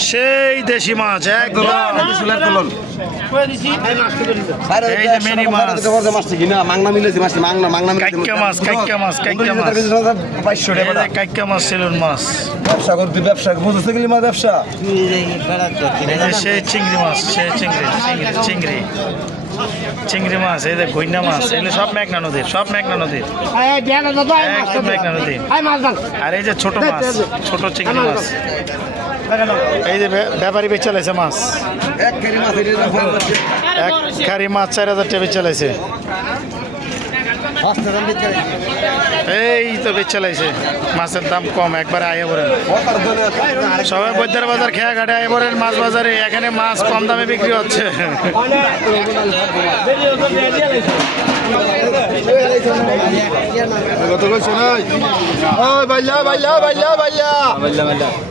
সেই দেশি মাছ একদম এই যে মিনি মাছ। কাইক্কা মাছ কাইক্কা মাছ কাইক্কা মাছ। এই যে কাইক্কা মাছ সেলুন মাছ। ব্যবসা করতে ব্যবসা। বুঝতে গেলি মা ব্যবসা? এই যে সেই চিংড়ি মাছ সেই চিংড়ি চিংড়ি চিংড়ি। চিংড়ি মাছ এই যে গইনা মাছ এগুলো সব মেঘনা নদীর সব মেঘনা নদীর। একদম মেঘনা নদী। আর এই যে ছোট মাছ ছোট চিংড়ি মাছ এই যে ব্যাপারী বেচে লাইছে মাছ। এক কেজি মাছ খারি চার হাজার টাকা বেচে লাইছে। এই তো বেচে লাইছে। মাছের দাম কম একবারে আয়ে পড়েন সবাই বৈদ্যার বাজার খেয়া ঘাটে আয়ে পড়েন মাছ বাজারে। এখানে মাছ কম দামে বিক্রি হচ্ছে। কত কই শোনাই। ওই বাইলা বাইলা বাইলা বাইলা। বাইলা বাইলা।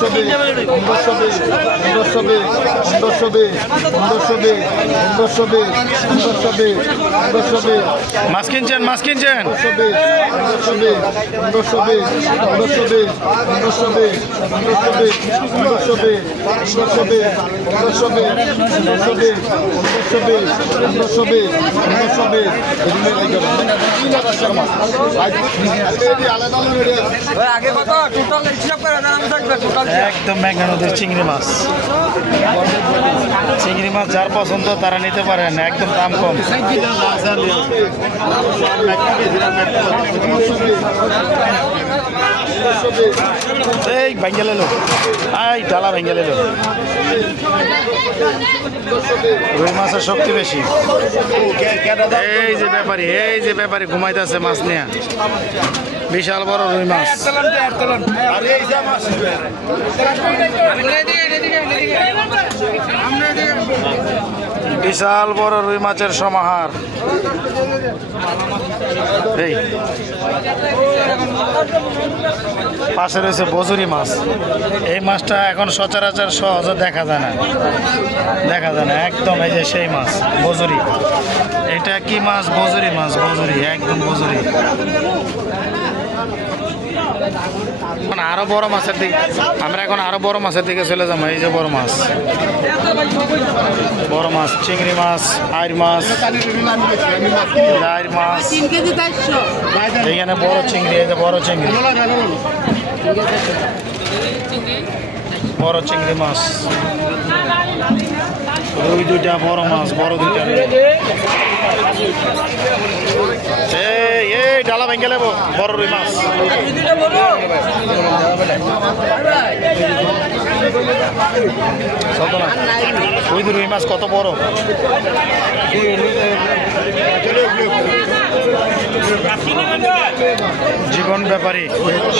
হাফ মাছ এই দুমুরে মাছ মাছ আছে দুমুরে দুমুরে ওই সুদি কত কইছে কত সংখ্যা গা মাছ কিনছেন মাছ কিনছেন আগে কত টোটাল হিসাব করে দাম থাকবে টোটাল একদম মেঘনা নদীর চিংড়ি মাছ। চিংড়ি মাছ যার পছন্দ তারা নিতে পারেন, একদম দাম কম। এই ভেঙ্গে লেলো এই ডালা ভেঙ্গে লেলো রুই মাছের শক্তি বেশি। এই যে ব্যাপারী এই যে ব্যাপারী ঘুমাইতেছে মাছ নিয়ে। বিশাল বড় রুই মাছ। বিশাল বড় রুই মাছের সমাহার। এই। পাশে রয়েছে বজুরি মাছ। এই মাছটা এখন সচরাচর সহজে দেখা যায় না। দেখা যায় না, একদম এই যে সেই মাছ, বজুরি। এটা কি মাছ? বজুরি মাছ, বজুরি, একদম বজুরি। এখন আরও বড় মাছের দিকে আমরা এখন আরও বড় মাছের দিকে চলে যাব, এই যে বড় মাছ। বড় মাছ চিংড়ি মাছ আইর মাছ আইর মাছ। এইখানে বড় চিংড়ি এই যে বড় চিংড়ি। বড় চিংড়ি মাছ। রুই দুইটা বড় মাছ বড় দুইটা। এই ডালা ভেঙে নেব বড় রুই মাছ। ওই রুই মাছ কত বড়? জীবন ব্যাপারী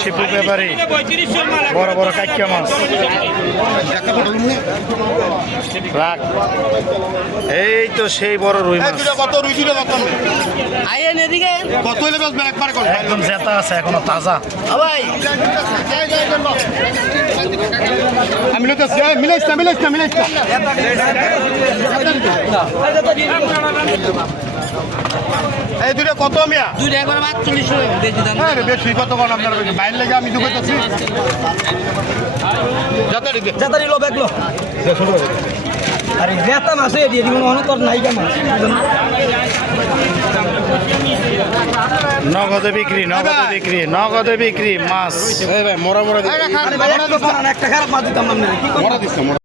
শিপু ব্যাপারী বড় বড় কাইকা মাছ। রাখ। এই তো সেই বড় রুই মাছ। কত এদিকে হলে একদম জেতা আছে এখনও তাজা। ভাই। মিলাইছ না মিলাইছ না মিলাইছ না। এই দুটো কত মিয়া? দুইটা একবার চল্লিশ হ্যাঁ বেশি কত কোন আপনার বাইরে লেগে আমি দুবাইতেছি যাতে রে যাতারি লো ব্যাগ লো আরে জেতা মাছ দিয়ে দিব মনে তোর নাইকা মাছ নগদে বিক্রি নগদে বিক্রি নগদে বিক্রি মাছ। ভাই মরা মরা আরে ভাই একটা খারাপ মাছ দিতাম